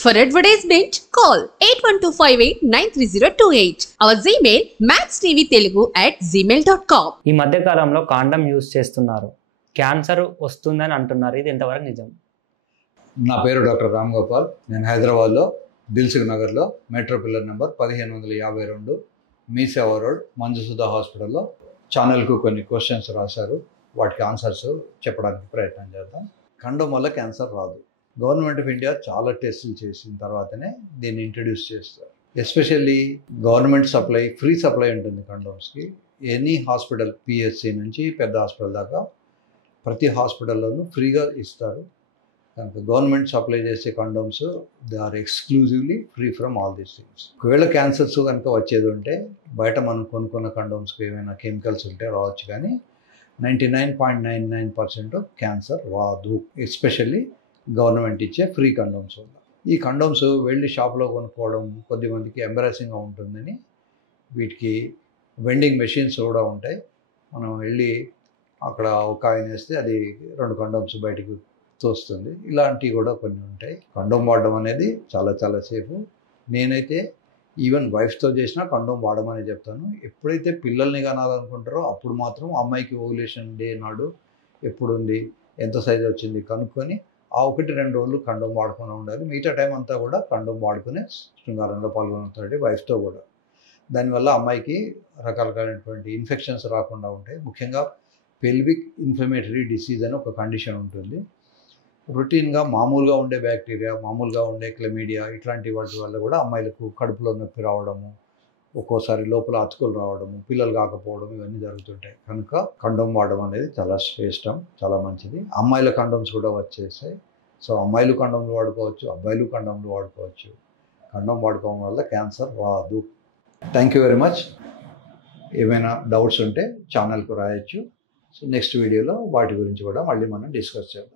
For advertisement, call 8125893028. Our Gmail maxtvtelugu@gmail.com. ఈ మధ్య కాలంలో కాండం యూజ్ చేస్తున్నారు, క్యాన్సర్ వస్తుందని అంటున్నారు. ఇది ఎంతవరకు నిజం? నా పేరు డాక్టర్ రామ్ గోపాల్. నేను హైదరాబాద్లో దిల్సుఖ్ నగర్లో మెట్రో పిల్లర్ నెంబర్ 1552 మీ సేవా రోడ్ మంజుసుధా హాస్పిటల్లో ఛానల్కు కొన్ని క్వశ్చన్స్ రాశారు. వాటికి ఆన్సర్స్ చెప్పడానికి ప్రయత్నం చేద్దాం. కండోమ్ వల్ల క్యాన్సర్ రాదు. గవర్నమెంట్ ఆఫ్ ఇండియా చాలా టెస్టులు చేసిన తర్వాతనే దీన్ని ఇంట్రడ్యూస్ చేస్తారు. Especially government supply, free supply ఉంటుంది కండోమ్స్కి. ఎనీ హాస్పిటల్, పిహెచ్సి నుంచి పెద్ద హాస్పిటల్ దాకా ప్రతి హాస్పిటల్లోనూ ఫ్రీగా ఇస్తారు. కనుక గవర్నమెంట్ సప్లై చేసే condoms they are exclusively free from all these things. ఒకవేళ క్యాన్సర్స్ కనుక వచ్చేది ఉంటే బయట మనం కొనుక్కున్న కండోమ్స్కి ఏమైనా కెమికల్స్ ఉంటే రావచ్చు, కానీ 99.99% క్యాన్సర్ రాదు. ఎస్పెషల్లీ గవర్నమెంట్ ఇచ్చే ఫ్రీ కండోమ్స్ వల్ల. ఈ కండోమ్స్ వెళ్ళి షాప్లో కొనుక్కోవడం కొద్దిమందికి ఎంబరాసింగ్గా ఉంటుందని వీటికి వెండింగ్ మెషిన్స్ కూడా ఉంటాయి. మనం వెళ్ళి అక్కడ ఒక కాయిన్ వేస్తే అది 2 కండోమ్స్ బయటికి తోస్తుంది. ఇలాంటివి కూడా కొన్ని ఉంటాయి. కండోమ్ వాడడం అనేది చాలా చాలా సేఫ్. నేనైతే ఈవెన్ వైఫ్తో చేసినా కండోమ్ వాడమని చెప్తాను. ఎప్పుడైతే పిల్లల్ని కనాలనుకుంటారో అప్పుడు మాత్రం అమ్మాయికి ఓవ్యులేషన్ డే నాడు ఎప్పుడు ఉంది, ఎంత సైజు వచ్చింది కనుక్కొని ఆ 1-2 రోజులు కండోమ్ వాడుకుని ఉండాలి. మిగతా టైం అంతా కూడా కండోమ్ వాడుకునే శృంగారంలో పాల్గొనుతాడు, వైఫ్తో కూడా. దానివల్ల అమ్మాయికి రకరకాలైనటువంటి ఇన్ఫెక్షన్స్ రాకుండా ఉంటాయి. ముఖ్యంగా పెల్విక్ ఇన్ఫ్లమేటరీ డిసీజ్ అని ఒక కండిషన్ ఉంటుంది. రొటీన్గా మామూలుగా ఉండే బ్యాక్టీరియా, మామూలుగా ఉండే క్లమీడియా ఇట్లాంటి వాటి వల్ల కూడా అమ్మాయిలకు కడుపులో నొప్పి రావడము, ఒక్కోసారి లోపల అతుకులు రావడము, పిల్లలు కాకపోవడం, ఇవన్నీ జరుగుతుంటాయి. కనుక కండోమ్ వాడడం అనేది చాలా శ్రేష్టం, చాలా మంచిది. అమ్మాయిల కండోమ్స్ కూడా వచ్చేసాయి. సో అమ్మాయిలు కండోమ్లు వాడుకోవచ్చు, అబ్బాయిలు కండోమ్లు వాడుకోవచ్చు. కండోమ్ వాడుకోవడం వల్ల క్యాన్సర్ రాదు. Thank you very much. ఏమైనా డౌట్స్ ఉంటే ఛానల్కు రాయొచ్చు. సో నెక్స్ట్ వీడియోలో వాటి గురించి కూడా మళ్ళీ మనం డిస్కస్ చేద్దాం.